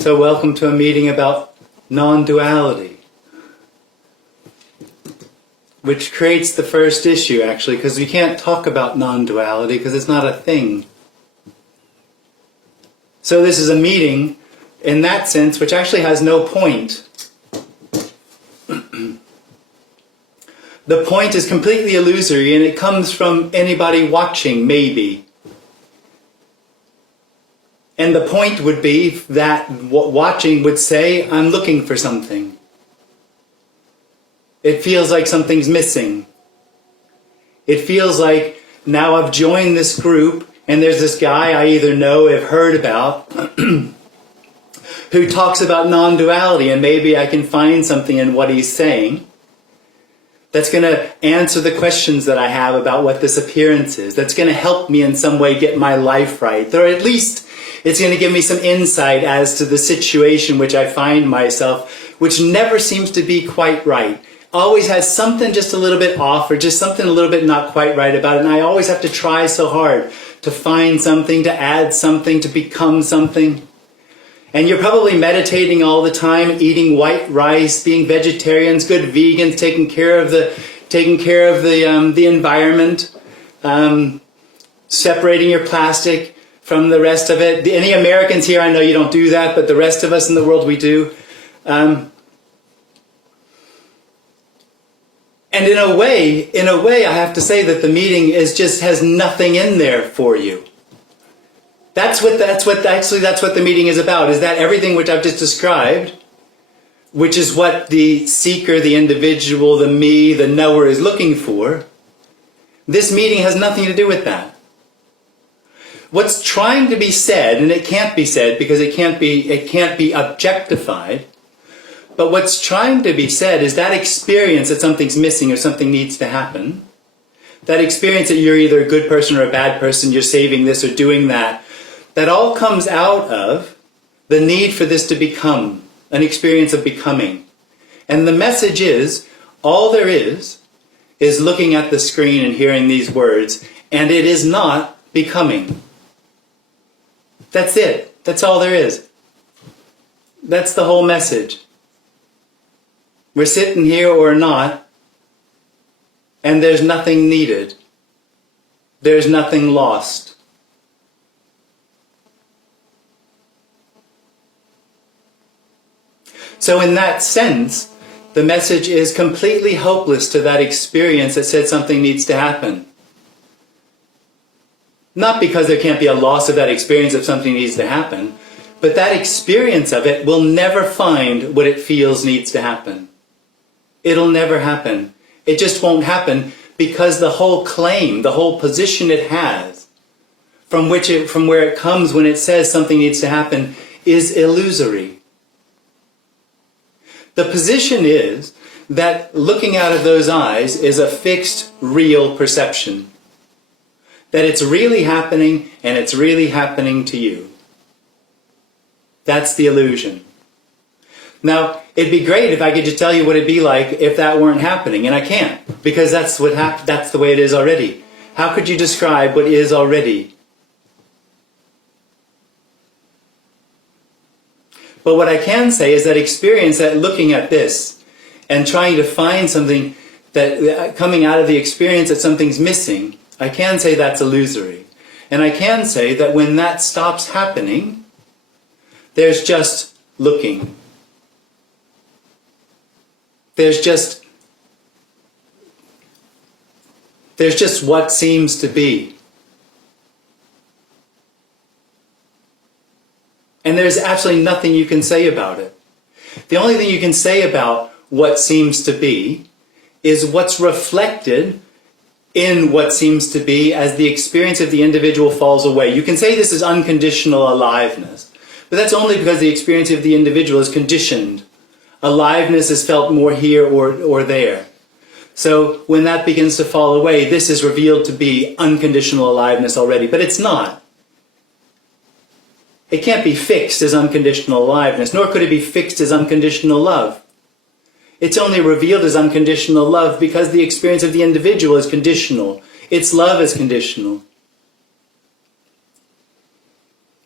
So welcome to a meeting about non-duality, which creates the first issue actually, because we can't talk about non-duality because it's not a thing. So this is a meeting in that sense which actually has no point. The point is completely illusory and it comes from anybody watching, maybe. And the point would be that watching would say, I'm looking for something. It feels like something's missing. It feels like now I've joined this group and there's this guy I either know or have heard about who talks about non-duality, and maybe I can find something in what he's saying that's going to answer the questions that I have about what this appearance is, that's going to help me in some way get my life right, or at least it's going to give me some insight as to the situation which I find myself, which never seems to be quite right. Always has something just a little bit off, or just something a little bit not quite right about it, and I always have to try so hard to find something, to add something, to become something. And you're probably meditating all the time, eating white rice, being vegetarians, good vegans, taking care of the environment, separating your plastic from the rest of it. Any Americans here, I know you don't do that, but the rest of us in the world, we do. And in a way, I have to say that the meeting has nothing in there for you. That's what the meeting is about, is that everything which I've just described, which is what the seeker, the individual, the me, the knower is looking for. This meeting has nothing to do with that. What's trying to be said, and it can't be said because it can't be objectified, but what's trying to be said is that experience that something's missing or something needs to happen, that experience that you're either a good person or a bad person, you're saving this or doing that, that all comes out of the need for this to become, an experience of becoming. And the message is, all there is looking at the screen and hearing these words, and it is not becoming. That's it. That's all there is. That's the whole message. We're sitting here or not, and there's nothing needed. There's nothing lost. So in that sense, the message is completely hopeless to that experience that said something needs to happen. Not because there can't be a loss of that experience if something needs to happen, but that experience of it will never find what it feels needs to happen. It'll never happen. It just won't happen because the whole claim, the whole position it has, from where it comes when it says something needs to happen, is illusory. The position is that looking out of those eyes is a fixed, real perception. That it's really happening, and it's really happening to you. That's the illusion. Now, it'd be great if I could just tell you what it'd be like if that weren't happening, and I can't, because that's the way it is already. How could you describe what is already? But what I can say is that experience, that looking at this and trying to find something that coming out of the experience that something's missing, I can say that's illusory. And I can say that when that stops happening, there's just looking. There's just what seems to be. And there's absolutely nothing you can say about it. The only thing you can say about what seems to be is what's reflected in what seems to be as the experience of the individual falls away. You can say this is unconditional aliveness, but that's only because the experience of the individual is conditioned. Aliveness is felt more here or there. So when that begins to fall away, this is revealed to be unconditional aliveness already, but it's not. It can't be fixed as unconditional aliveness, nor could it be fixed as unconditional love. It's only revealed as unconditional love because the experience of the individual is conditional. Its love is conditional.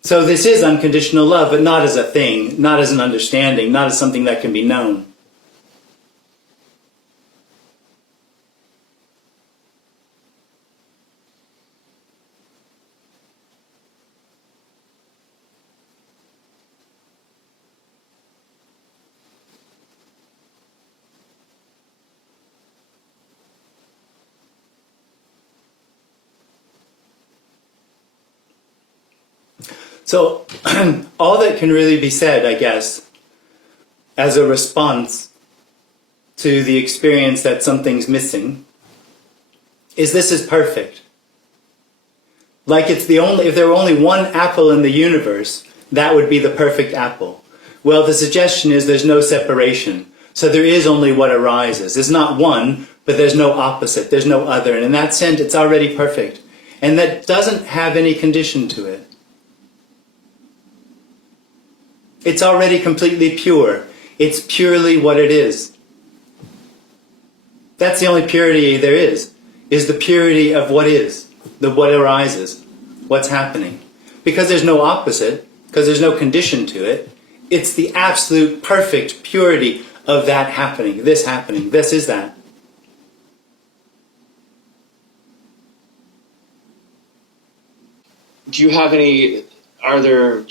So this is unconditional love, but not as a thing, not as an understanding, not as something that can be known. So all that can really be said, I guess, as a response to the experience that something's missing, is this is perfect. Like if there were only one apple in the universe, that would be the perfect apple. Well, the suggestion is there's no separation. So there is only what arises. There's not one, but there's no opposite. There's no other. And in that sense, it's already perfect. And that doesn't have any condition to it. It's already completely pure. It's purely what it is. That's the only purity there is the purity of what is, what arises, what's happening. Because there's no opposite, because there's no condition to it, it's the absolute perfect purity of that happening, this is that. Are there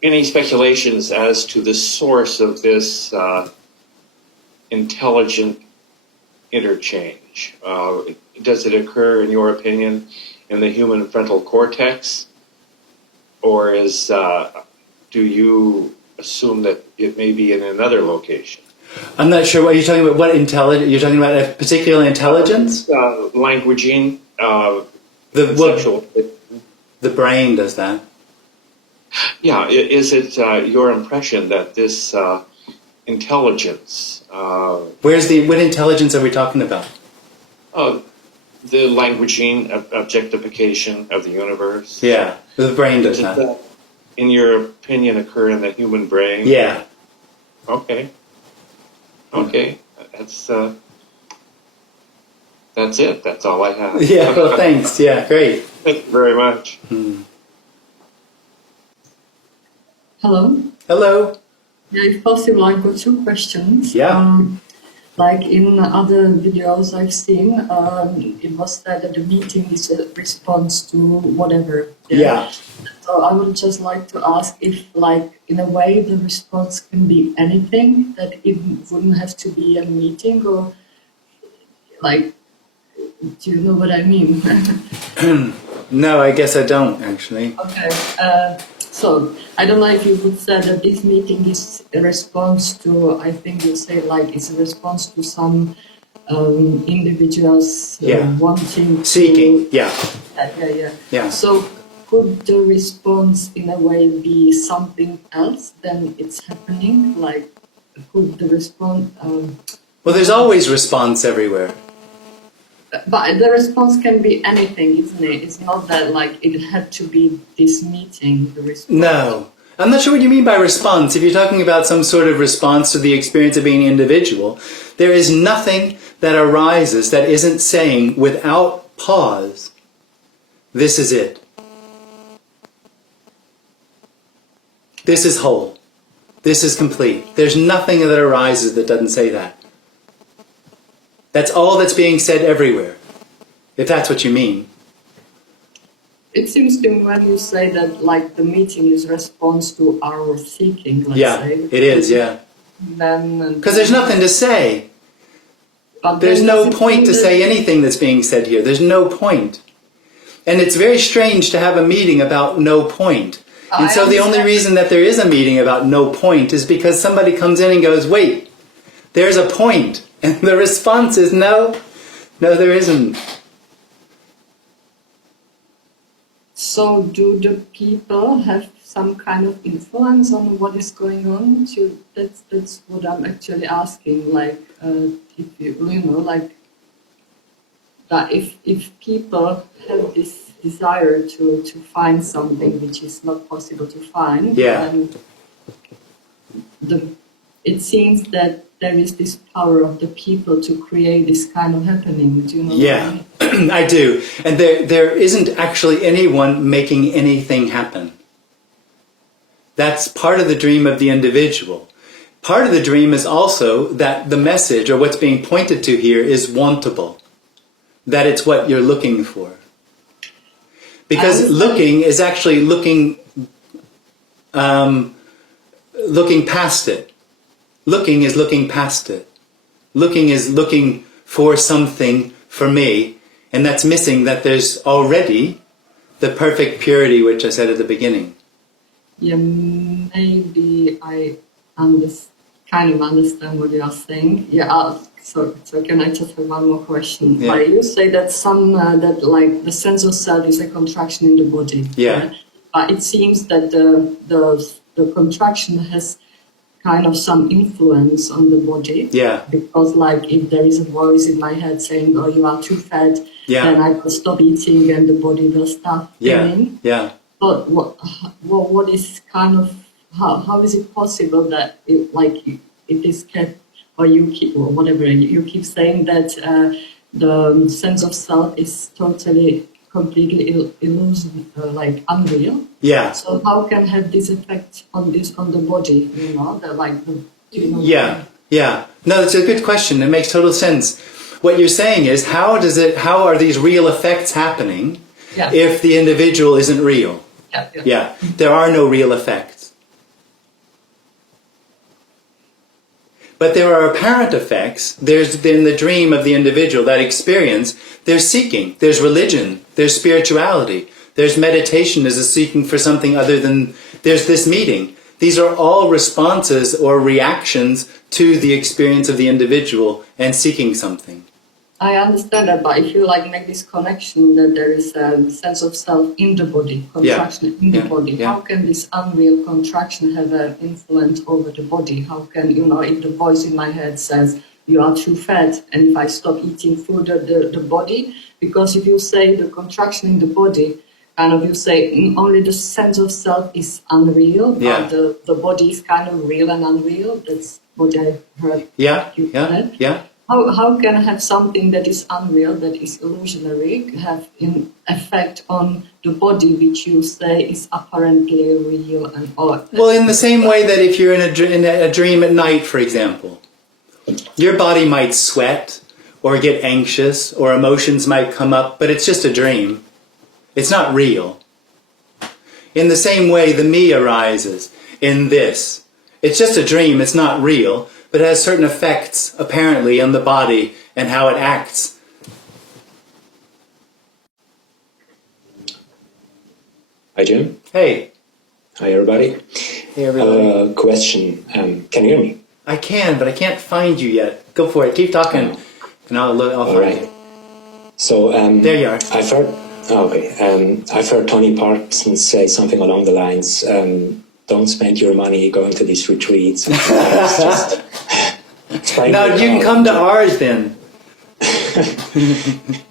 any speculations as to the source of this intelligent interchange? Does it occur, in your opinion, in the human frontal cortex? Or do you assume that it may be in another location? I'm not sure what you're talking about. What intelligence? You're talking about a particular intelligence? Languaging, conceptual. The brain does that. Yeah, is it your impression that this intelligence... what intelligence are we talking about? The languaging, objectification of the universe. Yeah, the brain does that. In your opinion, occur in the human brain? Yeah. Okay. That's it. That's all I have. Yeah, well, thanks. Yeah, great. Thank you very much. Hello. Hello. Yeah, if possible, I've got two questions. Yeah. Like in other videos I've seen, it was said that the meeting is a response to whatever. Yeah. So I would just like to ask if, like, in a way, the response can be anything, that it wouldn't have to be a meeting, or, like, do you know what I mean? No, I guess I don't, actually. Okay. So I don't know if you would say that this meeting is a response to, I think you say, like, it's a response to some individuals wanting seeking, to, yeah. So could the response in a way be something else than it's happening? Like, could the response... well, there's always response everywhere. But the response can be anything, isn't it? It's not that, like, it had to be this meeting, the response. No. I'm not sure what you mean by response. If you're talking about some sort of response to the experience of being individual, there is nothing that arises that isn't saying, without pause, this is it. This is whole. This is complete. There's nothing that arises that doesn't say that. That's all that's being said everywhere, if that's what you mean. It seems to me when you say that, like, the meeting is response to our seeking, let's say. It is, yeah. Because there's nothing to say. But there's no point to say anything that's being said here. There's no point. And it's very strange to have a meeting about no point. And so the only reason that there is a meeting about no point is because somebody comes in and goes, wait, there's a point. And the response is no, there isn't. So do the people have some kind of influence on what is going on? That's what I'm actually asking. Like, if you know, like, that if people have this desire to find something which is not possible to find, then it seems that there is this power of the people to create this kind of happening. Do you know what I mean? I do. And there isn't actually anyone making anything happen. That's part of the dream of the individual. Part of the dream is also that the message, or what's being pointed to here, is wantable. That it's what you're looking for. Because looking is actually looking past it. Looking is looking past it. Looking is looking for something for me, and that's missing that there's already the perfect purity, which I said at the beginning. Yeah, maybe I kind of understand what you are saying. Yeah, so can I just have one more question? Yeah. Like you say that that like the sense of self is a contraction in the body. Yeah. But it seems that the contraction has kind of some influence on the body. Yeah. Because like if there is a voice in my head saying, "Oh, you are too fat," Yeah. then I will stop eating and the body will start thinning. Yeah. But what is kind of how is it possible that it is kept, or you keep, or whatever you keep saying that the sense of self is totally completely illusion, like unreal. Yeah. So how can have this effect on the body? You know, Yeah. Yeah. No, it's a good question. It makes total sense. What you're saying is, how are these real effects happening if the individual isn't real? Yeah. There are no real effects. But there are apparent effects. There's in the dream of the individual, that experience, there's seeking, there's religion, there's spirituality, there's meditation as a seeking for something other than, there's this meeting. These are all responses or reactions to the experience of the individual and seeking something. I understand that, but if you make this connection that there is a sense of self in the body, contraction in the body, how can this unreal contraction have an influence over the body? How can, if the voice in my head says, you are too fat, and if I stop eating food, the body, because if you say the contraction in the body, kind of you say only the sense of self is unreal, but the body is kind of real and unreal. That's what I heard. Yeah. How can I have something that is unreal, that is illusionary, have an effect on the body which you say is apparently real and all? Well, in the same way that if you're in a dream at night, for example, your body might sweat or get anxious or emotions might come up, but it's just a dream. It's not real. In the same way, the me arises in this. It's just a dream, it's not real, but it has certain effects, apparently, on the body and how it acts. Hi, Jim. Hey. Hi, everybody. Hey, everybody. Question. Can you hear me? I can, but I can't find you yet. Go for it. Keep talking, and I'll find you. So, there you are. I've heard... I've heard Tony Parsons say something along the lines, don't spend your money going to these retreats. Just no, you can come to ours then.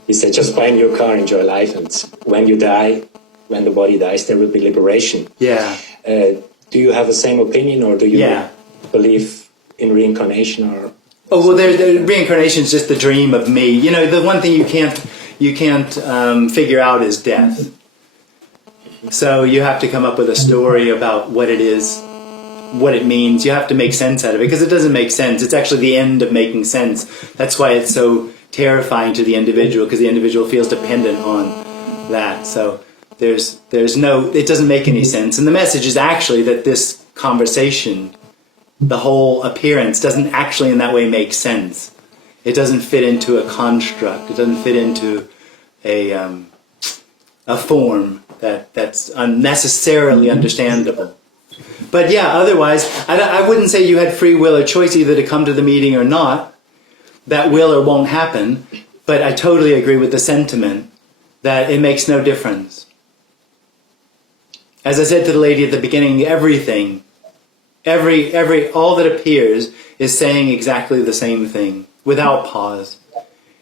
He said, just buy a new car, enjoy life, and when you die, when the body dies, there will be liberation. Yeah. Do you have the same opinion, or do you believe in reincarnation? Or well, the reincarnation is just the dream of me. The one thing you can't figure out is death. So you have to come up with a story about what it is, what it means. You have to make sense out of it, because it doesn't make sense. It's actually the end of making sense. That's why it's so terrifying to the individual, because the individual feels dependent on that. So it doesn't make any sense. And the message is actually that this conversation, the whole appearance, doesn't actually in that way make sense. It doesn't fit into a construct. It doesn't fit into a form that's unnecessarily understandable. But yeah, otherwise, I wouldn't say you had free will or choice either to come to the meeting or not. That will or won't happen. But I totally agree with the sentiment that it makes no difference. As I said to the lady at the beginning, everything, all that appears is saying exactly the same thing without pause.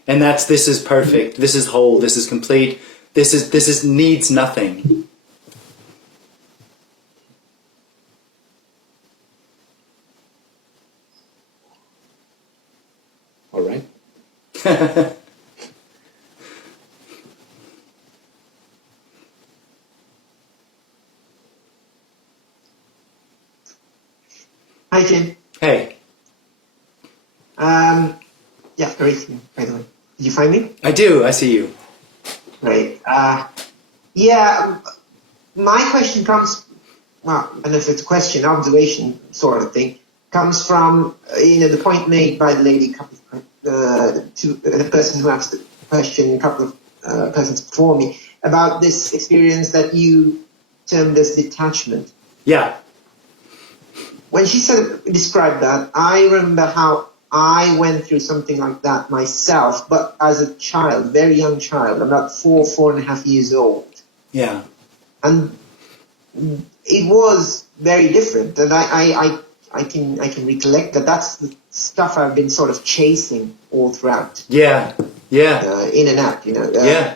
And this is perfect, this is whole, this is complete, this is needs nothing. All right. Hi, Jim. Hey, Yeah, great, by the way. Did you find me? I do. I see you. Great. Yeah, my question comes, well, I don't know if it's a question, observation sort of thing, comes from, the point made by the lady, the person who asked the question, a couple of persons before me, about this experience that you termed as detachment. Yeah. When she described that, I remember how I went through something like that myself, but as a child, very young child, about 4.5 years old. Yeah. And it was very different, and I can recollect that that's the stuff I've been sort of chasing all throughout. Yeah. Yeah. In and out, Yeah.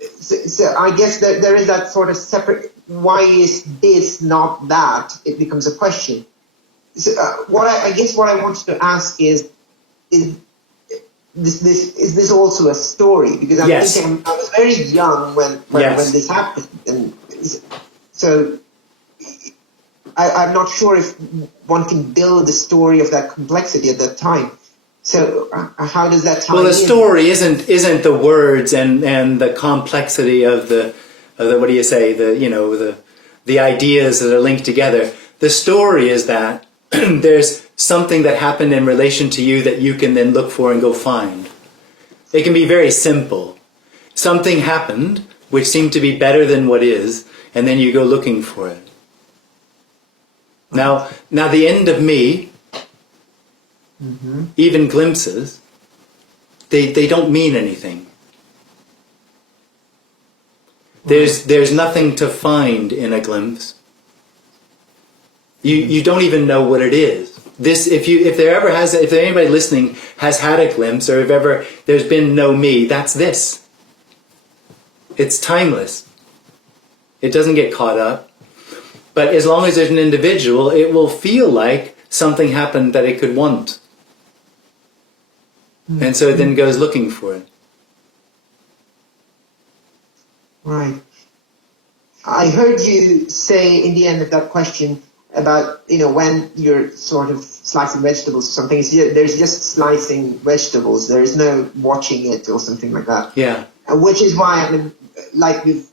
So I guess that there is that sort of separate. Why is this not that? It becomes a question. So, what I wanted to ask is this also a story? Because I'm Yes. thinking I was very young when Yes. this happened, and so I'm not sure if one can build a story of that complexity at that time. So how does that tie Well, the in? story isn't the words and the complexity of the what do you say, the ideas that are linked together. The story is that there's something that happened in relation to you that you can then look for and go find. It can be very simple. Something happened which seemed to be better than what is, and then you go looking for it. Now the end of me, even glimpses, they don't mean anything. There's nothing to find in a glimpse. You don't even know what it is. If anybody listening has had a glimpse, or if ever there's been no me, that's this. It's timeless. It doesn't get caught up. But as long as there's an individual, it will feel like something happened that it could want. And so it then goes looking for it. Right. I heard you say in the end of that question about, when you're sort of slicing vegetables or something, there's just slicing vegetables. There is no watching it or something like that. Yeah. Which is why, like we've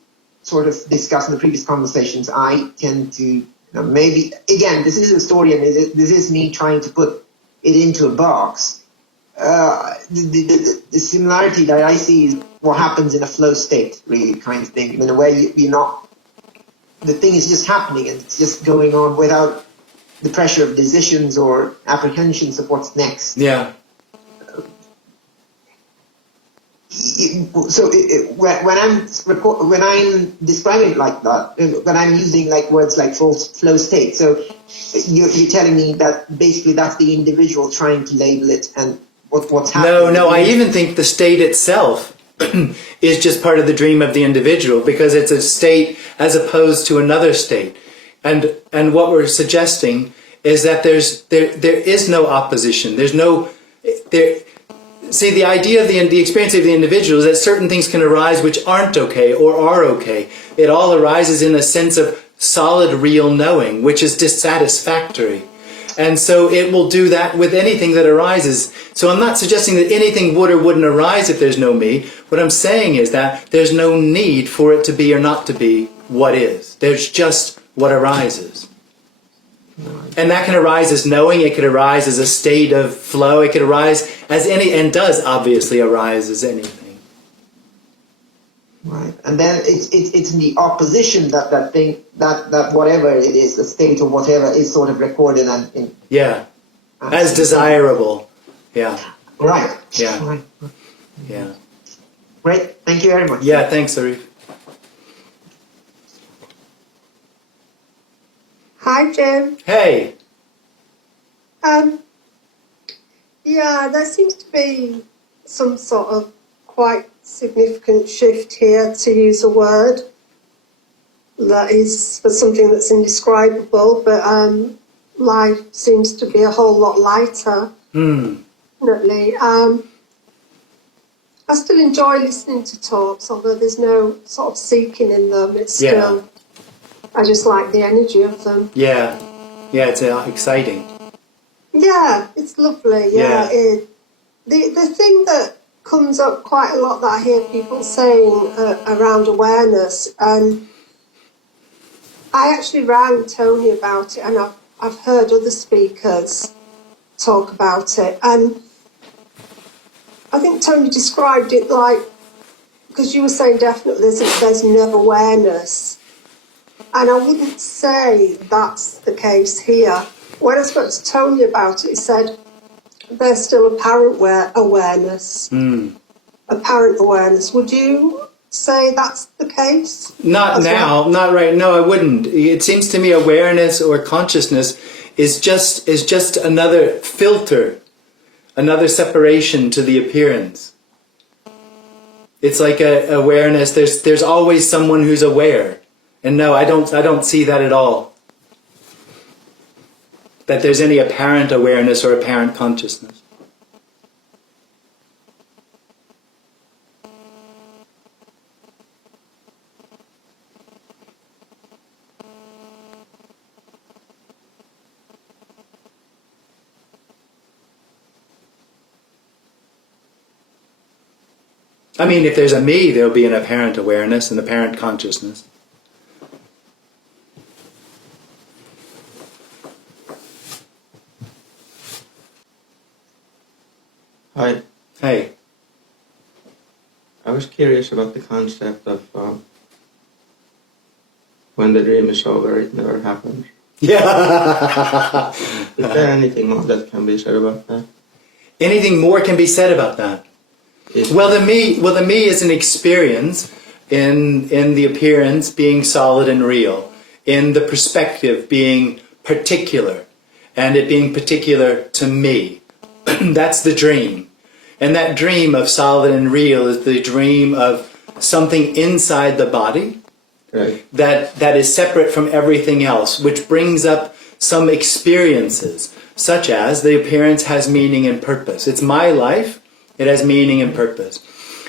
sort of discussed in the previous conversations, I tend to, maybe, again, this is a story and this is me trying to put it into a box. The similarity that I see is what happens in a flow state, really, kind of thing, in a way you're not, the thing is just happening and it's just going on without the pressure of decisions or apprehensions of what's next. Yeah. So when I'm describing it like that, when I'm using like words like flow state, so you're telling me that basically that's the individual trying to label it and what's happening. No, I even think the state itself is just part of the dream of the individual, because it's a state as opposed to another state. And what we're suggesting is that there is no opposition. See, the idea of the experience of the individual is that certain things can arise which aren't okay or are okay. It all arises in a sense of solid, real knowing, which is dissatisfactory. And so it will do that with anything that arises. So I'm not suggesting that anything would or wouldn't arise if there's no me. What I'm saying is that there's no need for it to be or not to be what is. There's just what arises. And that can arise as knowing, it could arise as a state of flow, it could arise as and does obviously arise as anything. Right. And then it's in the opposition that thing, that whatever it is, the state or whatever is sort of recorded and Yeah. As desirable. Yeah. Right. Yeah. Right. Yeah. Great. Thank you very much. Yeah, thanks, Arif. Hi, Jim. Hey. Yeah, there seems to be some sort of quite significant shift here, to use a word that is for something that's indescribable, but life seems to be a whole lot lighter. Definitely. I still enjoy listening to talks, although there's no sort of seeking in them. It's still, I just like the energy of them. Yeah. Yeah, it's exciting. Yeah, it's lovely. Yeah, the thing that comes up quite a lot that I hear people saying around awareness, and I actually rang Tony about it, and I've heard other speakers talk about it, and I think Tony described it like, because you were saying definitely there's no awareness, and I wouldn't say that's the case here. When I spoke to Tony about it, he said there's still apparent awareness. Apparent awareness. Would you say that's the case? Not now, not right. No, I wouldn't. It seems to me awareness or consciousness is just another filter, another separation to the appearance. It's like a awareness. There's always someone who's aware, and no, I don't see that at all. That there's any apparent awareness or apparent consciousness. I mean, if there's a me, there'll be an apparent awareness, an apparent consciousness. Hi. Hey. I was curious about the concept of when the dream is over, it never happens. Yeah. Is there anything more that can be said about that? Anything more can be said about that? Well, the me is an experience in the appearance being solid and real, in the perspective being particular, and it being particular to me. That's the dream. And that dream of solid and real is the dream of something inside the body, Right. that is separate from everything else, which brings up some experiences, such as the appearance has meaning and purpose. It's my life. It has meaning and purpose.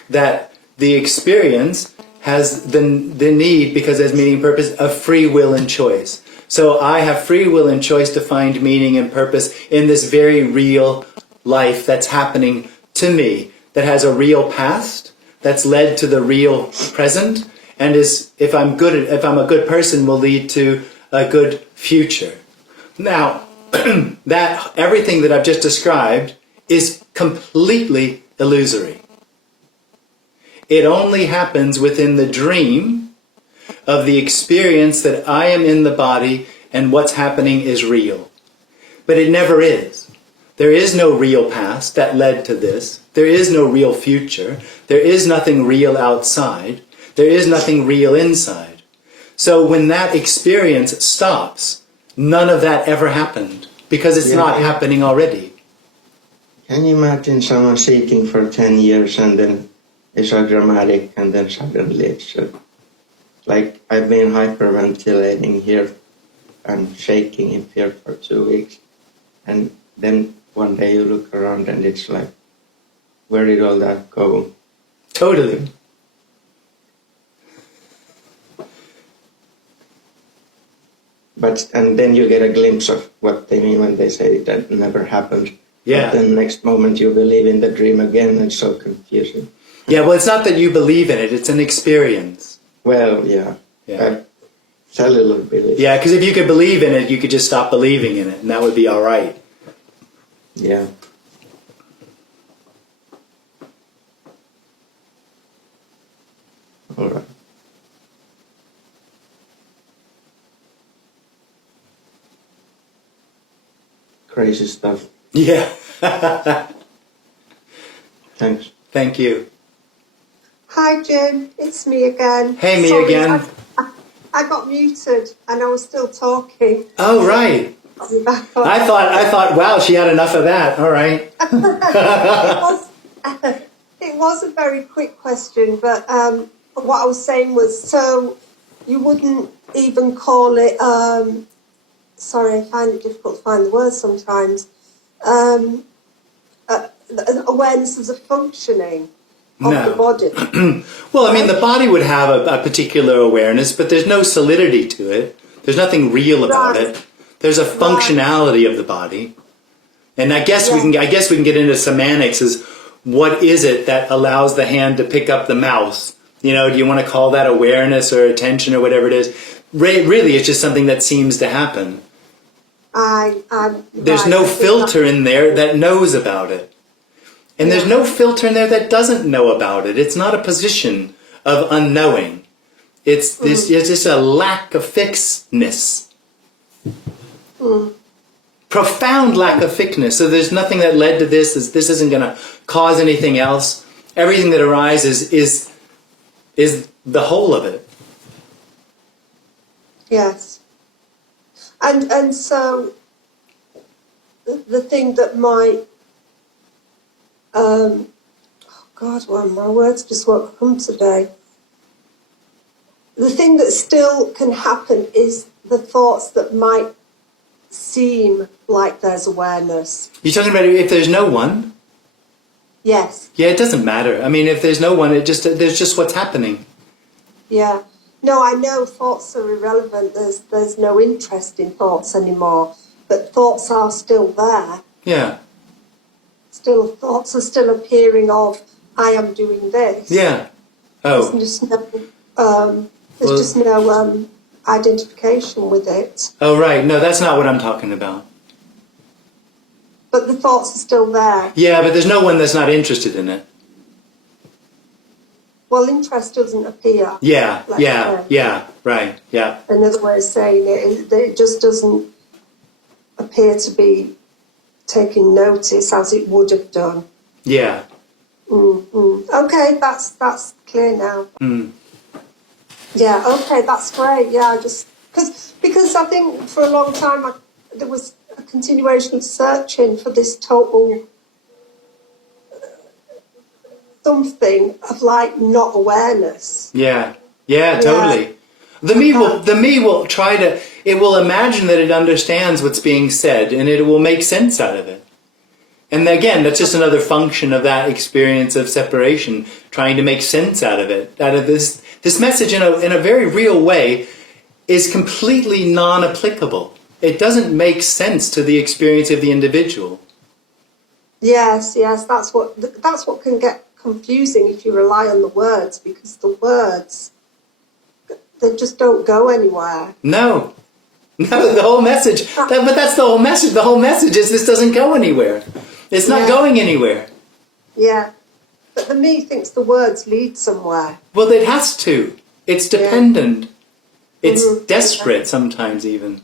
That the experience has the need, because it has meaning and purpose, of free will and choice. So I have free will and choice to find meaning and purpose in this very real life that's happening to me, that has a real past, that's led to the real present, and is, if I'm a good person, will lead to a good future. Now, that everything that I've just described is completely illusory. It only happens within the dream of the experience that I am in the body and what's happening is real. But it never is. There is no real past that led to this. There is no real future. There is nothing real outside. There is nothing real inside. So when that experience stops, none of that ever happened, because it's not happening already. Can you imagine someone seeking for 10 years and then it's so dramatic and then suddenly it's like I've been hyperventilating here and shaking in fear for 2 weeks, and then one day you look around and it's like, where did all that go? Totally. And then you get a glimpse of what they mean when they say that never happened. Yeah. But then next moment you believe in the dream again, and it's so confusing. Yeah, well, it's not that you believe in it, it's an experience. Well, yeah. It's a little belief. Yeah, because if you could believe in it, you could just stop believing in it, and that would be all right. Yeah. All right. Crazy stuff. Yeah. Thanks. Thank you. Hi, Jim. It's me again. Hey, me Sorry, again. I got muted and I was still talking. Oh, right. I'm back on. I thought, wow, she had enough of that. All right. It was a very quick question, but what I was saying was, so you wouldn't even call it, sorry, I find it difficult to find the words sometimes, awareness as a functioning of the body. Well, I mean, the body would have a particular awareness, but there's no solidity to it. There's nothing real about it. There's a functionality of the body. And I guess we can get into semantics as what is it that allows the hand to pick up the mouse? You know, do you want to call that awareness or attention or whatever it is? Really, it's just something that seems to happen. There's no filter in there that knows about it. And there's no filter in there that doesn't know about it. It's not a position of unknowing. It's just a lack of fixedness. Profound lack of fixedness. So there's nothing that led to this. This isn't going to cause anything else. Everything that arises is the whole of it. Yes. And so the thing that might oh God, well, my words just won't come today. The thing that still can happen is the thoughts that might seem like there's awareness. You're talking about if there's no one? Yes. Yeah, it doesn't matter. I mean, if there's no one, there's just what's happening. Yeah. No, I know thoughts are irrelevant. There's no interest in thoughts anymore. But thoughts are still there. Yeah. Thoughts are still appearing of, I am doing this. Yeah. Oh. There's just no identification with it. Oh, right. No, that's not what I'm talking about. But the thoughts are still there. Yeah, but there's no one that's not interested in it. Well, interest doesn't appear. Yeah, like yeah, right, yeah. Another way of saying it just doesn't appear to be taking notice as it would have done. Yeah. Okay, that's clear now. Yeah, okay, that's great. Yeah, just because I think for a long time there was a continuation of searching for this total something of like not awareness. Yeah, totally. The me will try to. It will imagine that it understands what's being said, and it will make sense out of it. And again, that's just another function of that experience of separation, trying to make sense out of it, out of this message in a very real way, is completely non-applicable. It doesn't make sense to the experience of the individual. Yes, that's what can get confusing if you rely on the words, because the words, they just don't go anywhere. No, the whole message. But that's the whole message. The whole message is this doesn't go anywhere. It's not going anywhere. Yeah, but the me thinks the words lead somewhere. Well, it has to. It's dependent. It's desperate sometimes even.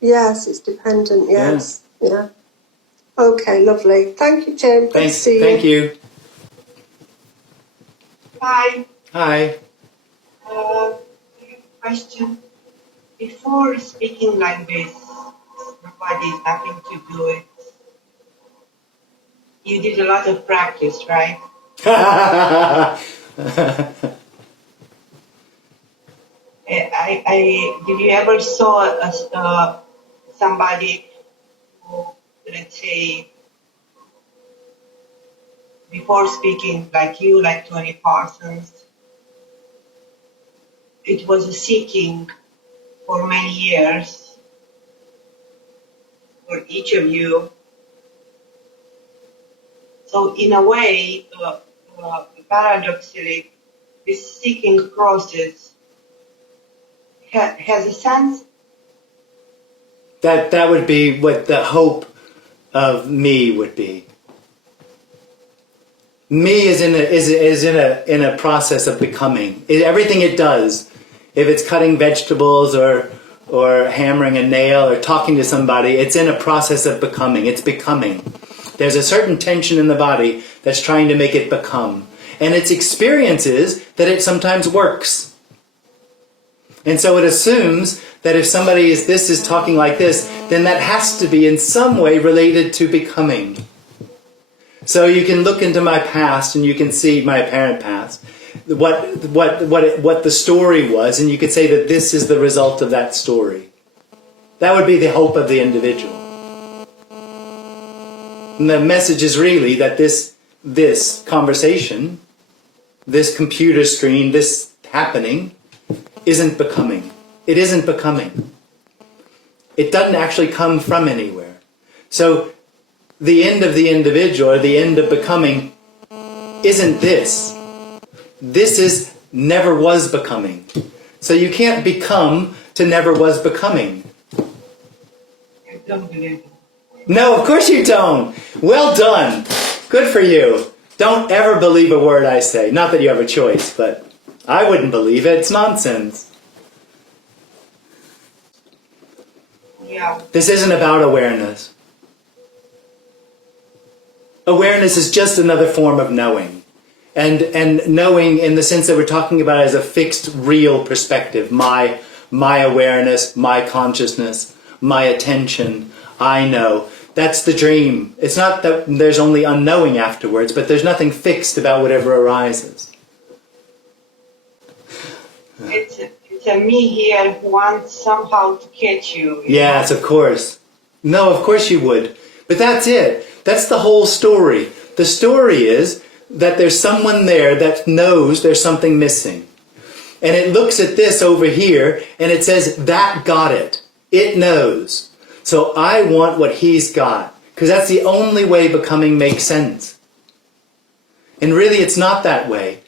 Yes, it's dependent, yes. Yeah. Okay, lovely. Thank you, Jim. Good to see you. Thank you. Hi. Hi. Question. Before speaking like this, nobody is having to do it. You did a lot of practice, right? Did you ever saw somebody who, let's say, before speaking like you, like Tony Parsons, it was a seeking for many years for each of you. So in a way, paradoxically, this seeking process has a sense. That would be what the hope of me would be. Me is in a process of becoming. Everything it does, if it's cutting vegetables or hammering a nail or talking to somebody, it's in a process of becoming. It's becoming. There's a certain tension in the body that's trying to make it become. And its experience is that it sometimes works. And so it assumes that if somebody is talking like this, then that has to be in some way related to becoming. So you can look into my past and you can see my apparent past, what the story was, and you could say that this is the result of that story. That would be the hope of the individual. And the message is really that this conversation, this computer screen, this happening, isn't becoming. It isn't becoming. It doesn't actually come from anywhere. So the end of the individual, or the end of becoming, isn't this. This is never was becoming. So you can't become to never was becoming. I don't believe it. No, of course you don't. Well done. Good for you. Don't ever believe a word I say. Not that you have a choice, but I wouldn't believe it. It's nonsense. Yeah. This isn't about awareness. Awareness is just another form of knowing. And knowing in the sense that we're talking about as a fixed, real perspective. My awareness, my consciousness, my attention, I know. That's the dream. It's not that there's only unknowing afterwards, but there's nothing fixed about whatever arises. It's a me here who wants somehow to catch you. Yes, of course. No, of course you would. But that's it. That's the whole story. The story is that there's someone there that knows there's something missing. And it looks at this over here and it says, that got it. It knows. So I want what he's got. Because that's the only way becoming makes sense. And really it's not that way.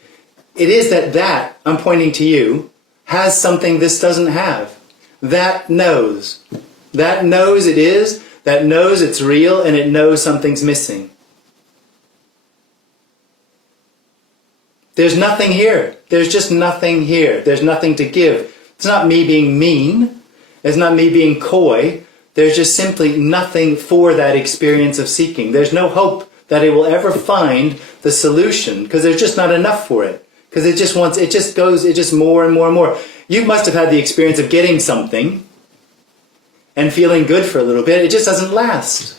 It is that, I'm pointing to you, has something this doesn't have. That knows. That knows it is, that knows it's real, and it knows something's missing. There's nothing here. There's just nothing here. There's nothing to give. It's not me being mean. It's not me being coy. There's just simply nothing for that experience of seeking. There's no hope that it will ever find the solution because there's just not enough for it. Because it just more and more and more. You must have had the experience of getting something and feeling good for a little bit. It just doesn't last.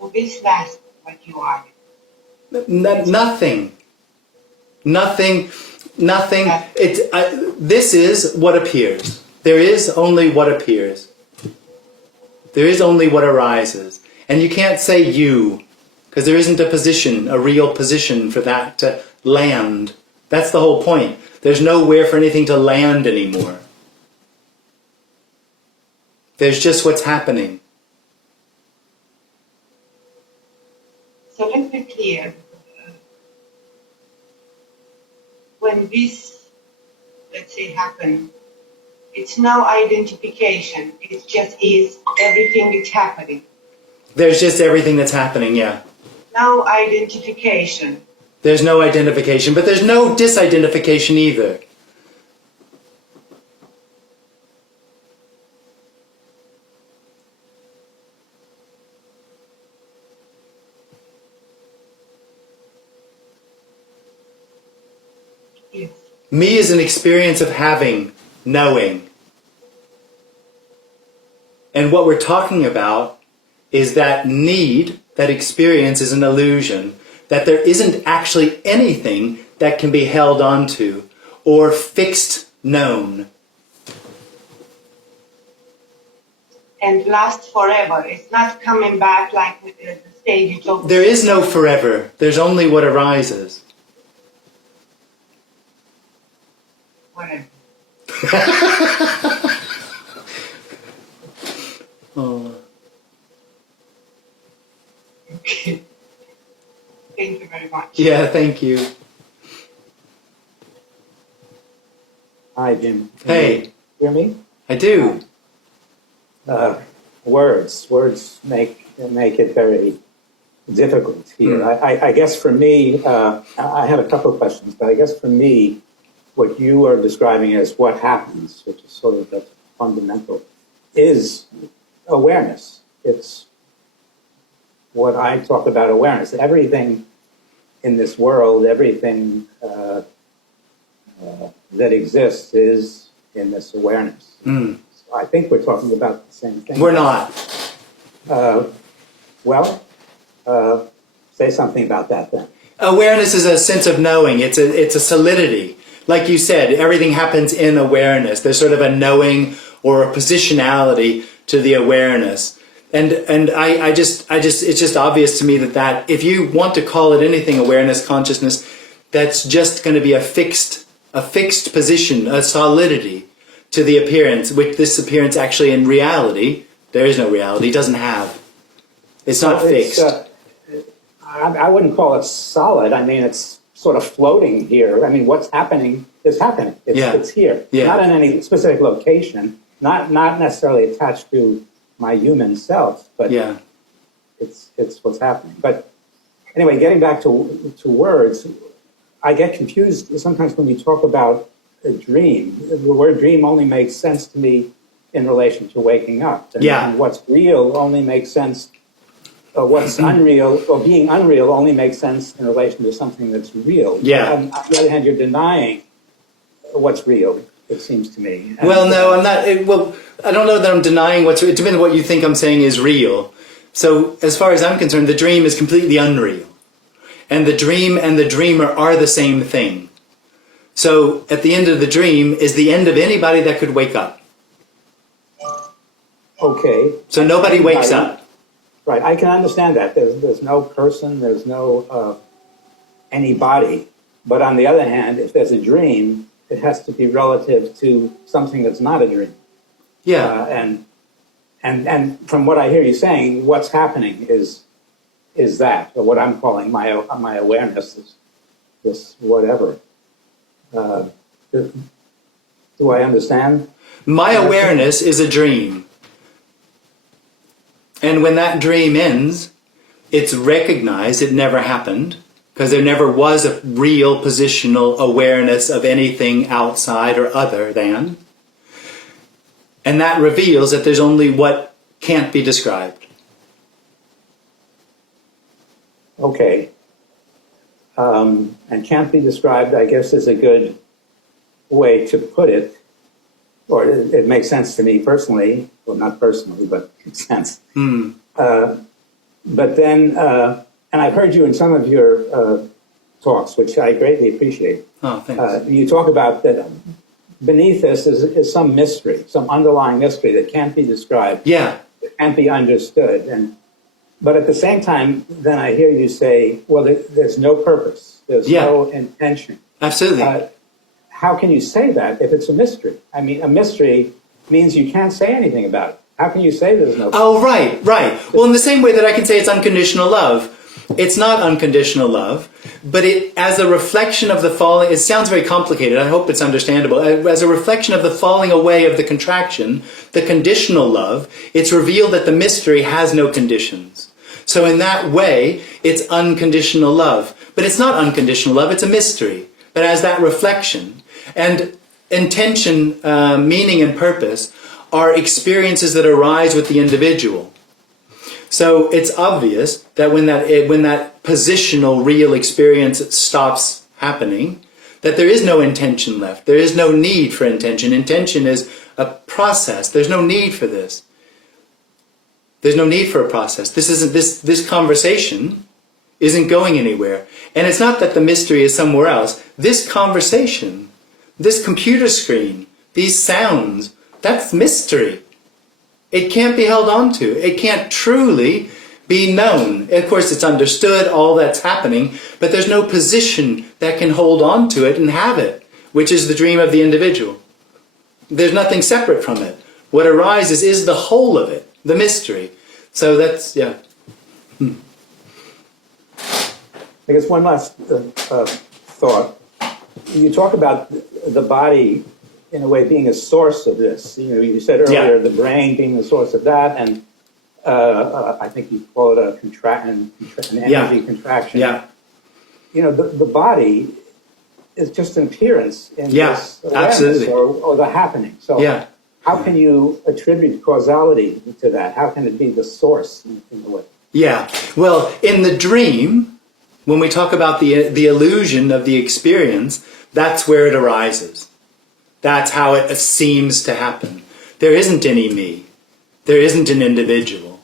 Well, this last what you are. Nothing. This is what appears. There is only what appears. There is only what arises. And you can't say you, because there isn't a position, a real position for that to land. That's the whole point. There's nowhere for anything to land anymore. There's just what's happening. So let's be clear. When this, let's say, happens, it's no identification. It just is everything is happening. There's just everything that's happening, yeah. No identification. There's no identification, but there's no disidentification either. Yes. Me is an experience of having, knowing. And what we're talking about is that need, that experience is an illusion, that there isn't actually anything that can be held onto or fixed known. And last forever. It's not coming back like the stage you talked. There is no forever. There's only what arises. Whatever. Oh. Okay. Thank you very much. Yeah, thank you. Hi, Jim. Can Hey. you hear me? I do. Words make it very difficult here. I guess for me, I have a couple of questions, but I guess for me, what you are describing as what happens, which is sort of the fundamental, is awareness. It's what I talk about awareness. Everything in this world, everything that exists is in this awareness. Mm. So I think we're talking about the same thing. We're not. Say something about that then. Awareness is a sense of knowing. It's a solidity. Like you said, everything happens in awareness. There's sort of a knowing or a positionality to the awareness. And I just it's just obvious to me that if you want to call it anything, awareness, consciousness, that's just going to be a fixed position, a solidity. to the appearance, which this appearance actually in reality, there is no reality, doesn't have. It's not fixed. I wouldn't call it solid. I mean, it's sort of floating here. I mean, what's happening is happening. It's here. Yeah. Not in any specific location, not necessarily attached to my human self, but Yeah. it's what's happening. But anyway, getting back to words, I get confused sometimes when you talk about a dream. The word dream only makes sense to me in relation to waking up. And what's real only makes sense, what's unreal, or being unreal only makes sense in relation to something that's real. Yeah. On the other hand, you're denying what's real, it seems to me. Well, no, I'm not. I don't know that I'm denying what's real. It depends on what you think I'm saying is real. So as far as I'm concerned, the dream is completely unreal. And the dream and the dreamer are the same thing. So at the end of the dream is the end of anybody that could wake up. Okay. So nobody wakes up. Right, I can understand that. There's no person, there's no anybody. But on the other hand, if there's a dream, it has to be relative to something that's not a dream. Yeah. And from what I hear you saying, what's happening is that, or what I'm calling my awareness, this whatever. Do I understand? My awareness is a dream. And when that dream ends, it's recognized it never happened, because there never was a real positional awareness of anything outside or other than. And that reveals that there's only what can't be described. Okay. And can't be described, I guess, is a good way to put it. Or it makes sense to me personally. Well, not personally, but it makes sense. But then, and I've heard you in some of your talks, which I greatly appreciate. Oh, thanks. You talk about that beneath this is some mystery, some underlying mystery that can't be described. Yeah. That can't be understood. But at the same time, then I hear you say, well, there's no purpose. There's no intention. Absolutely. How can you say that if it's a mystery? I mean, a mystery means you can't say anything about it. How can you say there's no purpose? Oh, right. Well, in the same way that I can say it's unconditional love, it's not unconditional love, but it, as a reflection of the falling, it sounds very complicated, I hope it's understandable, as a reflection of the falling away of the contraction, the conditional love, it's revealed that the mystery has no conditions. So in that way, it's unconditional love. But it's not unconditional love, it's a mystery. But as that reflection, and intention, meaning and purpose, are experiences that arise with the individual. So it's obvious that when that positional real experience stops happening, that there is no intention left. There is no need for intention. Intention is a process. There's no need for this. There's no need for a process. This conversation isn't going anywhere. And it's not that the mystery is somewhere else. This conversation, this computer screen, these sounds, that's mystery. It can't be held on to. It can't truly be known. Of course, it's understood, all that's happening, but there's no position that can hold on to it and have it, which is the dream of the individual. There's nothing separate from it. What arises is the whole of it, the mystery. So that's, yeah. I guess one last thought. You talk about the body in a way being a source of this. You know, you said earlier the brain being the source of that, and I think you call it an energy contraction. Yeah. You know, the body is just an appearance in this awareness absolutely. or the happening. So how can you attribute causality to that? How can it be the source in a way? Yeah. Well, in the dream, when we talk about the illusion of the experience, that's where it arises. That's how it seems to happen. There isn't any me. There isn't an individual.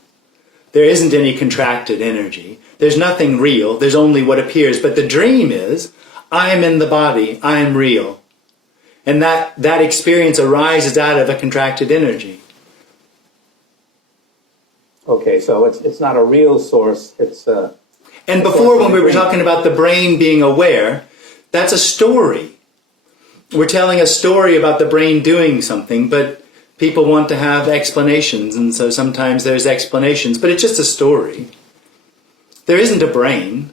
There isn't any contracted energy. There's nothing real. There's only what appears. But the dream is, I am in the body. I am real. And that experience arises out of a contracted energy. Okay, so it's not a real source. It's and before, when we were talking about the brain being aware, that's a story. we're telling a story about the brain doing something, but people want to have explanations, and so sometimes there's explanations, but it's just a story. There isn't a brain.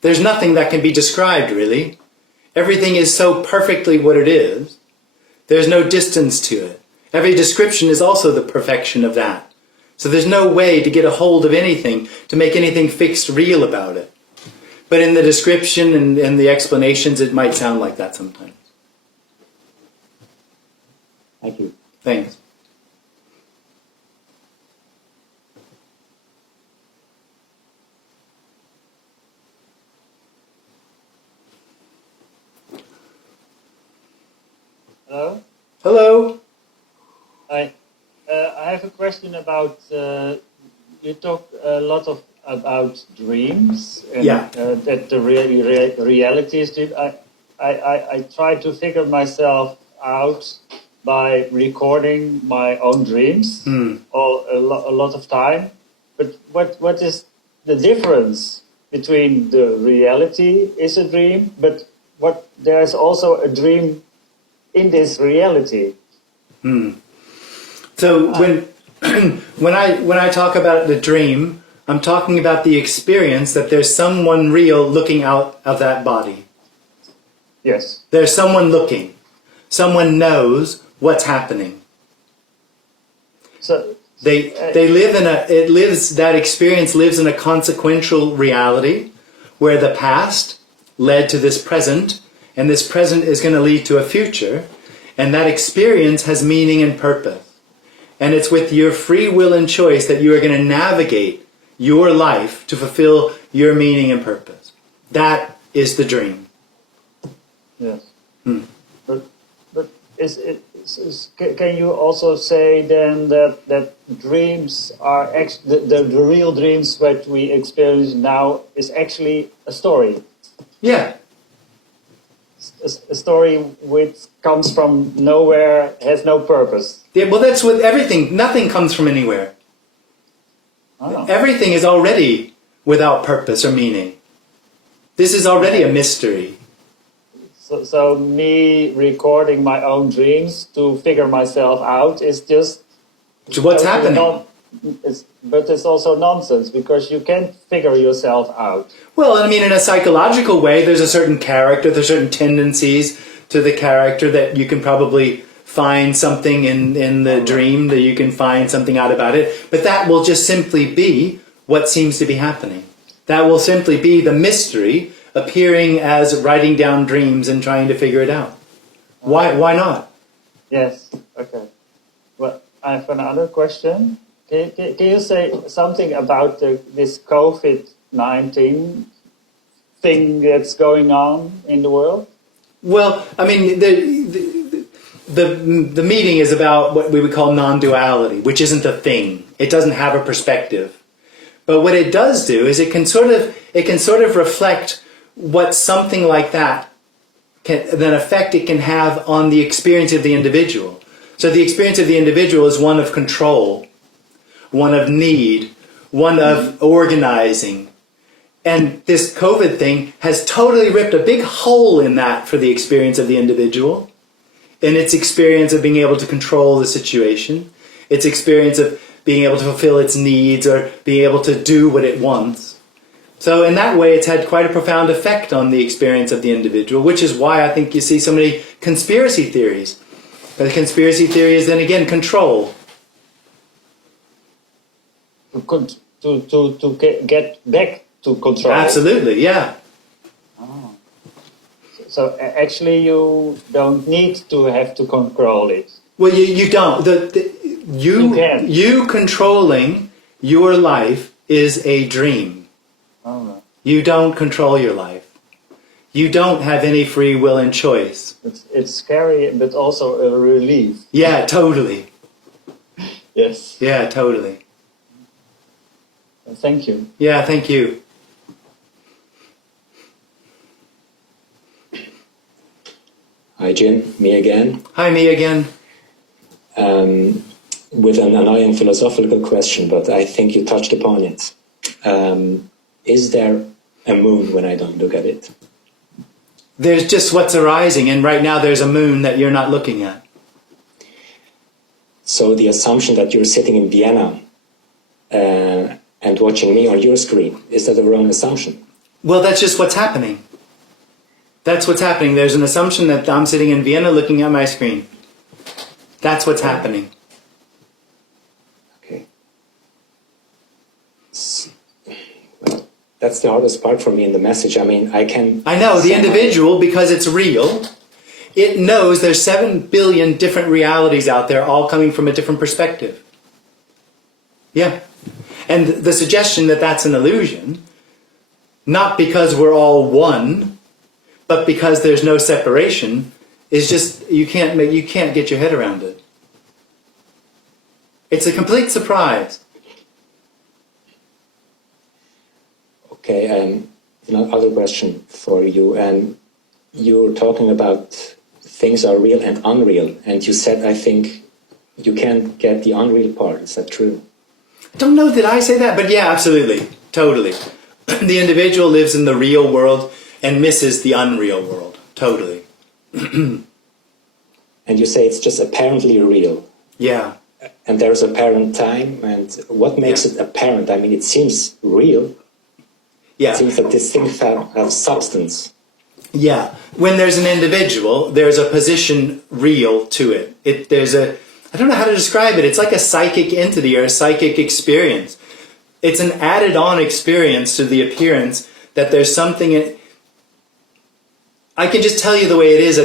There's nothing that can be described, really. Everything is so perfectly what it is. There's no distance to it. Every description is also the perfection of that. So there's no way to get a hold of anything, to make anything fixed real about it. But in the description and the explanations, it might sound like that sometimes. Thank you. Thanks. Hello. Hello. Hi. I have a question about. You talk a lot about dreams and Yeah. that the reality is. I try to figure myself out by recording my own dreams a lot of time. But what is the difference between the reality is a dream, but there's also a dream in this reality? So when I talk about the dream, I'm talking about the experience that there's someone real looking out of that body. Yes. There's someone looking. Someone knows what's happening. So They live in that experience lives in a consequential reality where the past led to this present, and this present is going to lead to a future, and that experience has meaning and purpose. And it's with your free will and choice that you are going to navigate your life to fulfill your meaning and purpose. That is the dream. yes. But can you also say then that dreams are the real dreams that we experience now is actually a story? Yeah. A story which comes from nowhere, has no purpose. Yeah, well, that's with everything. Nothing comes from anywhere. Oh. Everything is already without purpose or meaning. This is already a mystery. So me recording my own dreams to figure myself out is just So what's happening? But it's also nonsense because you can't figure yourself out. Well, I mean, in a psychological way, there's a certain character, there's certain tendencies to the character that you can probably find something in the dream, that you can find something out about it. But that will just simply be what seems to be happening. That will simply be the mystery appearing as writing down dreams and trying to figure it out. Why not? Yes. Okay. Well, I have another question. Can you say something about this COVID-19 thing that's going on in the world? Well, I mean, the meeting is about what we would call non-duality, which isn't a thing. It doesn't have a perspective. But what it does do is it can sort of reflect what something like that an effect it can have on the experience of the individual. So the experience of the individual is one of control, one of need, one of organizing. And this COVID thing has totally ripped a big hole in that for the experience of the individual, in its experience of being able to control the situation, its experience of being able to fulfill its needs or being able to do what it wants. So in that way, it's had quite a profound effect on the experience of the individual, which is why I think you see so many conspiracy theories. The conspiracy theory is then again control. To get back to control. Absolutely, yeah. Oh. So actually, you don't need to have to control it. Well, you don't. You can. You controlling your life is a dream. Oh, right. You don't control your life. You don't have any free will and choice. It's scary, but also a relief. Yeah, totally. Yes. Yeah, totally. Thank you. Yeah, thank you. Hi, Jim. Me again. Hi, me again. With an annoying philosophical question, but I think you touched upon it. Is there a moon when I don't look at it? There's just what's arising, and right now there's a moon that you're not looking at. So the assumption that you're sitting in Vienna and watching me on your screen, is that a wrong assumption? Well, that's just what's happening. That's what's happening. There's an assumption that I'm sitting in Vienna looking at my screen. That's what's happening. Okay. Well, that's the hardest part for me in the message. I mean, I know, the individual, because it's real, it knows there's 7 billion different realities out there, all coming from a different perspective. Yeah. And the suggestion that that's an illusion, not because we're all one, but because there's no separation, is just, you can't get your head around it. It's a complete surprise. Okay, another question for you. You're talking about things are real and unreal, and you said, I think, you can't get the unreal part. Is that true? I don't know that I say that, but yeah, absolutely. Totally. The individual lives in the real world and misses the unreal world. Totally. And you say it's just apparently real. Yeah. And there's apparent time, and what makes it apparent? I mean, it seems real. Yeah. It seems that these things have substance. Yeah. When there's an individual, there's a position real to it. I don't know how to describe it. It's like a psychic entity or a psychic experience. It's an added on experience to the appearance that there's something I can just tell you the way it is.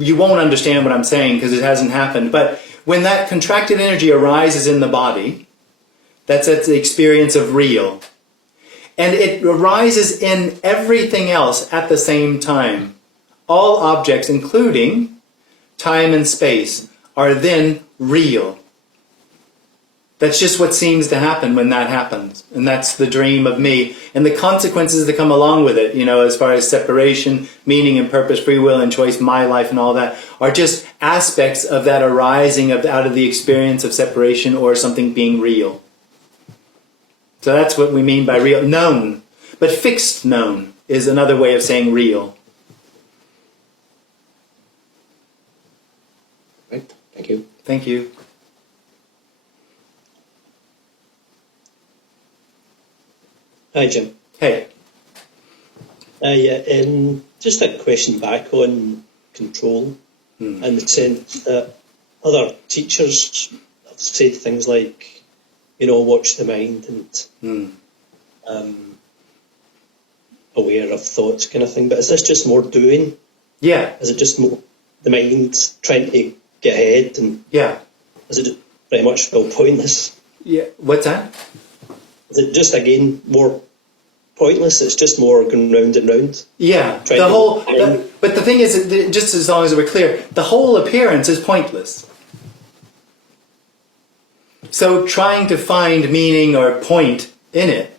You won't understand what I'm saying because it hasn't happened. But when that contracted energy arises in the body, that's the experience of real. And it arises in everything else at the same time. All objects, including time and space, are then real. That's just what seems to happen when that happens. And that's the dream of me. And the consequences that come along with it, as far as separation, meaning and purpose, free will and choice, my life and all that, are just aspects of that arising out of the experience of separation or something being real. So that's what we mean by real. Known. But fixed known is another way of saying real. Right. Thank you. Thank you. Hi, Jim. Hey. Just a question back on control, in the sense that other teachers have said things like, watch the mind and aware of thoughts kind of thing. But is this just more doing? Yeah. Is it just more the mind trying to get ahead? And yeah. Is it pretty much all pointless? Yeah. What's that? Is it just, again, more pointless? It's just more going round and round? Yeah. But the thing is, just as long as we're clear, the whole appearance is pointless. So trying to find meaning or point in it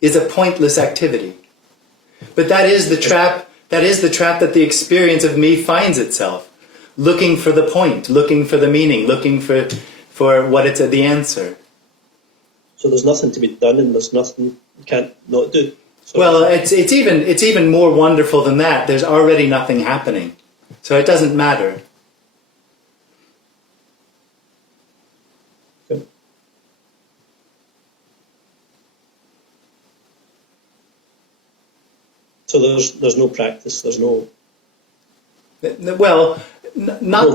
is a pointless activity. But that is the trap. That is the trap that the experience of me finds itself. Looking for the point, looking for the meaning, looking for what it's the answer. So there's nothing to be done, and there's nothing you can't not do. So well, it's even more wonderful than that. There's already nothing happening, so it doesn't matter. Okay. So there's no practice. There's no. Well, not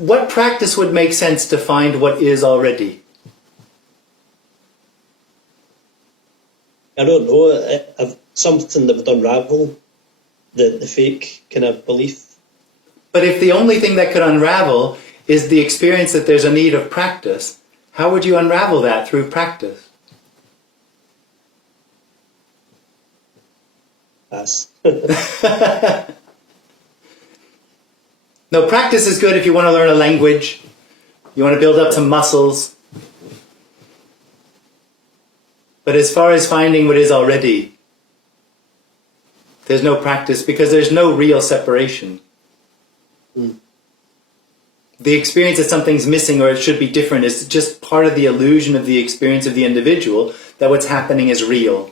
what practice would make sense to find what is already? I don't know. Something that would unravel the fake kind of belief. But if the only thing that could unravel is the experience that there's a need of practice, how would you unravel that through practice? Pass. No, practice is good if you want to learn a language, you want to build up some muscles. But as far as finding what is already, there's no practice because there's no real separation. The experience that something's missing or it should be different is just part of the illusion of the experience of the individual that what's happening is real.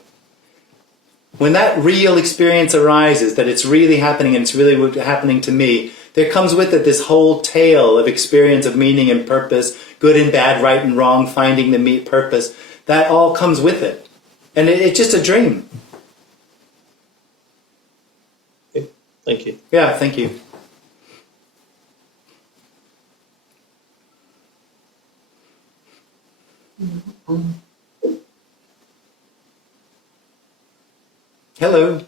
when that real experience arises, that it's really happening and it's really happening to me, there comes with it this whole tale of experience of meaning and purpose, good and bad, right and wrong, finding the purpose. That all comes with it. And it's just a dream. Okay, thank you. Yeah, thank you. Hello.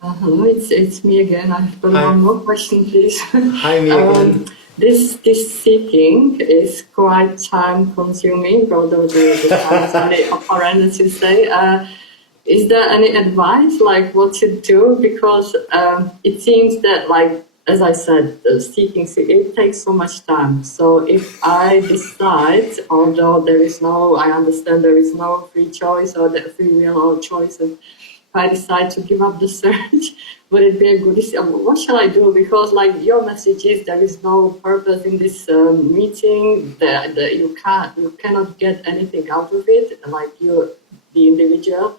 Hello, it's me again. I have one more question, please. Hi, me again. This seeking is quite time consuming, although the time is very apparent, as you say. Is there any advice, like what to do? Because it seems that, like, as I said, seeking, it takes so much time. So if I decide, although I understand there is no free choice or the free will or choice, if I decide to give up the search, would it be a good decision? What shall I do? Because, like, your message is there is no purpose in this meeting. You cannot get anything out of it. Like, you're the individual.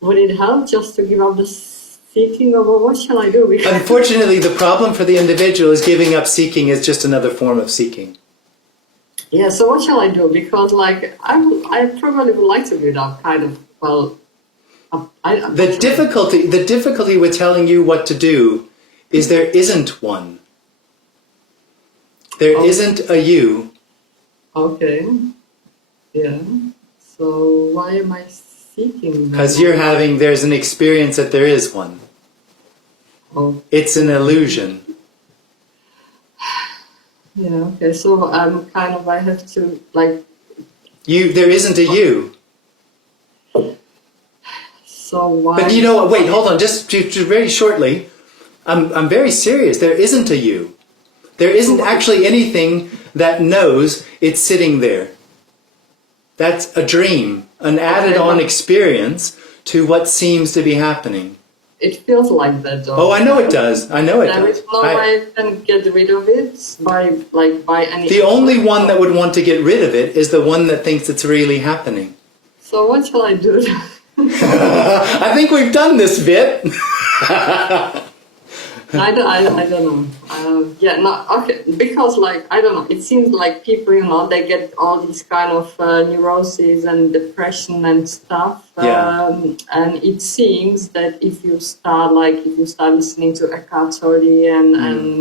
Would it help just to give up the seeking, or what shall I do? Because unfortunately, the problem for the individual is giving up seeking is just another form of seeking. Yeah. So what shall I do? Because, like, I probably would like to give up kind of The difficulty with telling you what to do is there isn't one. There isn't a you. Okay. Yeah. So why am I seeking? Because there's an experience that there is one. Oh. It's an illusion. Yeah. Okay. So I have to, like. There isn't a you. So why? But you know what? Wait, hold on. Just very shortly. I'm very serious. There isn't a you. There isn't actually anything that knows it's sitting there. That's a dream, an added-on experience to what seems to be happening. It feels like that, though. Oh, I know it does. I know it does. There is no way I can get rid of it by any. The only one that would want to get rid of it is the one that thinks it's really happening. So what shall I do? I think we've done this bit. I don't know. Okay, because, like, I don't know. It seems like people, they get all these kind of neuroses and depression and stuff. And it seems that if you start listening to Eckhart Tolle and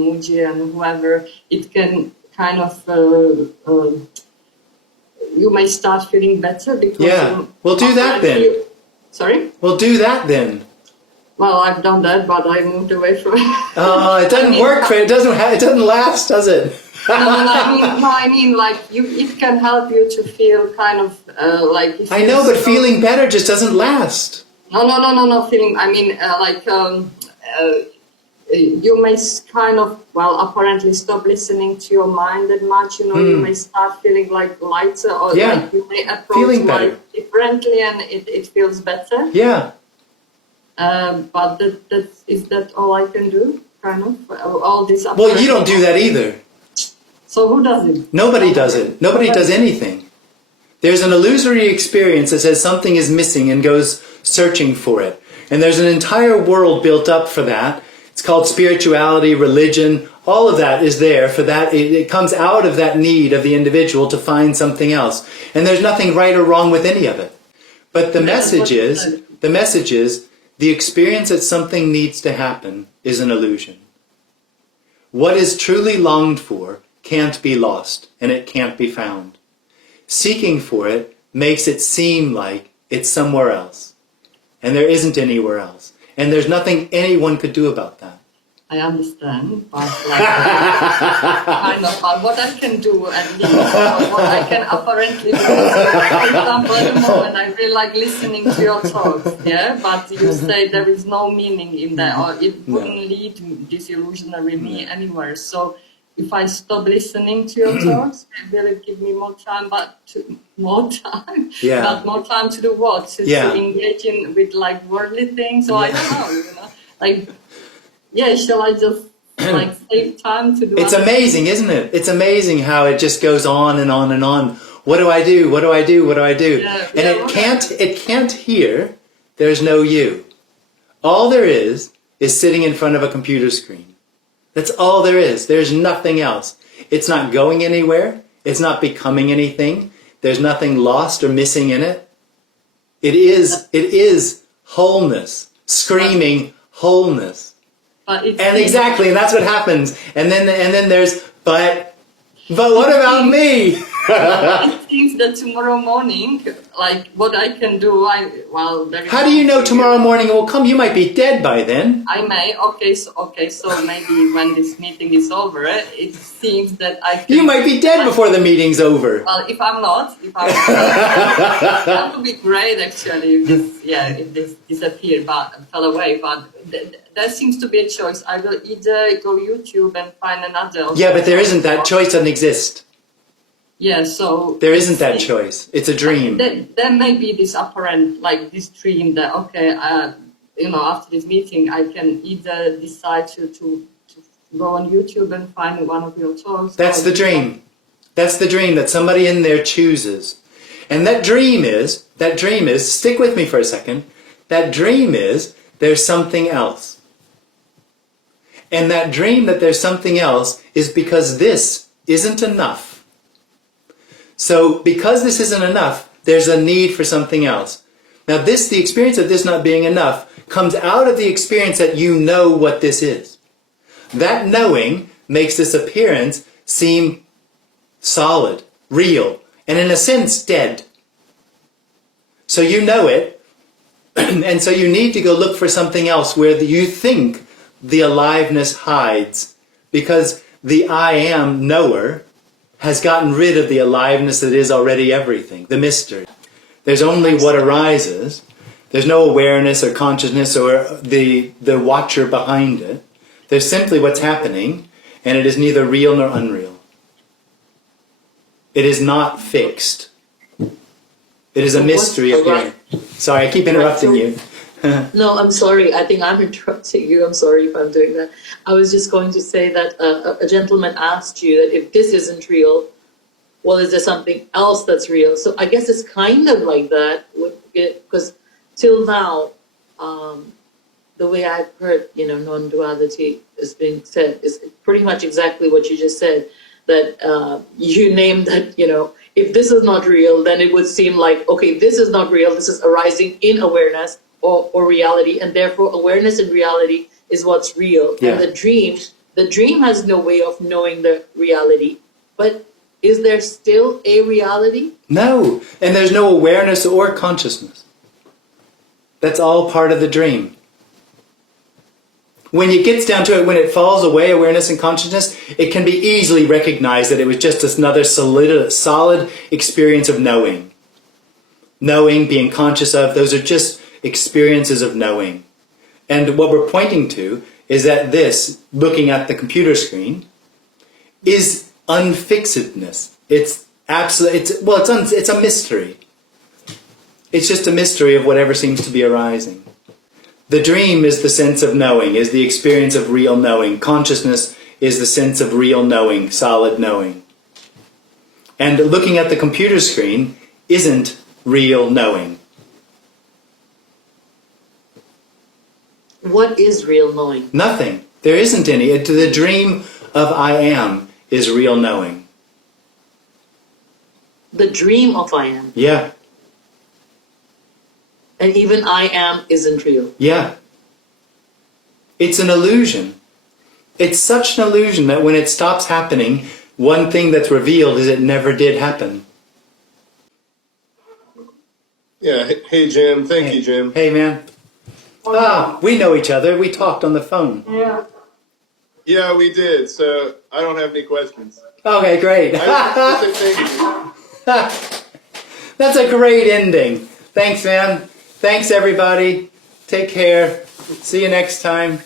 Muji and whoever, it can kind of you may start feeling better because we'll do that then. Sorry? We'll do that then. Well, I've done that, but I moved away from it. It doesn't work. It doesn't last, does it? I mean, like, it can help you to feel kind of like. I know, but feeling better just doesn't last. No. Feeling. I mean, you may kind of, apparently stop listening to your mind that much. You may start feeling like lighter, or like you may approach life differently, and it feels better. Yeah. But is that all I can do? Kind of all this. Well, you don't do that either. So who does it? Nobody does it. Nobody does anything. There's an illusory experience that says something is missing and goes searching for it. And there's an entire world built up for that. It's called spirituality, religion. All of that is there for that. It comes out of that need of the individual to find something else. And there's nothing right or wrong with any of it. But the message is, the experience that something needs to happen is an illusion. What is truly longed for can't be lost, and it can't be found. Seeking for it makes it seem like it's somewhere else, and there isn't anywhere else, and there's nothing anyone could do about that. I understand, but kind of what I can do at least, or what I can apparently do. For example, at the moment I really like listening to your talks, but you say there is no meaning in that, or it wouldn't lead disillusionary me anywhere. So if I stop listening to your talks, will it give me more time? But more time to do what? To engage with like worldly things, or I don't know, like. Yeah, shall I just like save time to do? It's amazing, isn't it? It's amazing how it just goes on and on and on. What do I do? What do I do? What do I do? And it can't hear there's no you. All there is sitting in front of a computer screen. That's all there is. There's nothing else. It's not going anywhere. It's not becoming anything. There's nothing lost or missing in it. It is wholeness, screaming wholeness. And exactly, and that's what happens. And then there's, but what about me? It seems that tomorrow morning, like what I can do, How do you know tomorrow morning will come? You might be dead by then. I may. Okay, so maybe when this meeting is over, it seems that I can... You might be dead before the meeting's over. Well, if I'm not, that would be great actually. If this disappeared, but fell away. But there seems to be a choice. I will either go YouTube and find another. Yeah, but there isn't. That choice doesn't exist. Yeah, so there isn't that choice. It's a dream. There may be this apparent, like this dream that after this meeting, I can either decide to go on YouTube and find one of your talks. That's the dream. That's the dream that somebody in there chooses. And that dream is, stick with me for a second, that dream is there's something else. And that dream that there's something else is because this isn't enough. So because this isn't enough, there's a need for something else. Now the experience of this not being enough comes out of the experience that you know what this is. That knowing makes this appearance seem solid, real, and in a sense dead. So you know it, and so you need to go look for something else where you think the aliveness hides, because the I am knower has gotten rid of the aliveness that is already everything, the mystery. There's only what arises. There's no awareness or consciousness or the watcher behind it. There's simply what's happening, and it is neither real nor unreal. It is not fixed. It is a mystery appearing. Sorry, I keep interrupting you. No, I'm sorry. I think I'm interrupting you. I'm sorry if I'm doing that. I was just going to say that a gentleman asked you that if this isn't real, well, is there something else that's real? So I guess it's kind of like that, because till now, the way I've heard, non-duality is being said is pretty much exactly what you just said, that you named that, if this is not real, then it would seem like, okay, this is not real, this is arising in awareness or reality, and therefore awareness and reality is what's real. Yeah. And the dream has no way of knowing the reality, but is there still a reality? No, and there's no awareness or consciousness. That's all part of the dream. When it gets down to it, when it falls away, awareness and consciousness, it can be easily recognized that it was just another solid experience of knowing. Knowing, being conscious of, those are just experiences of knowing. And what we're pointing to is that this, looking at the computer screen, is unfixedness. It's a mystery. It's just a mystery of whatever seems to be arising. The dream is the sense of knowing, is the experience of real knowing. Consciousness is the sense of real knowing, solid knowing. And looking at the computer screen isn't real knowing. What is real knowing? Nothing. There isn't any. The dream of I am is real knowing. The dream of I am? Yeah. And even I am isn't real? Yeah. It's an illusion. It's such an illusion that when it stops happening, one thing that's revealed is it never did happen. Yeah. Hey, Jim. Thank you, Jim. Hey, man. We know each other. We talked on the phone. Yeah. Yeah, we did. So I don't have any questions. Okay, great. That's a great ending. Thanks, man. Thanks, everybody. Take care. See you next time.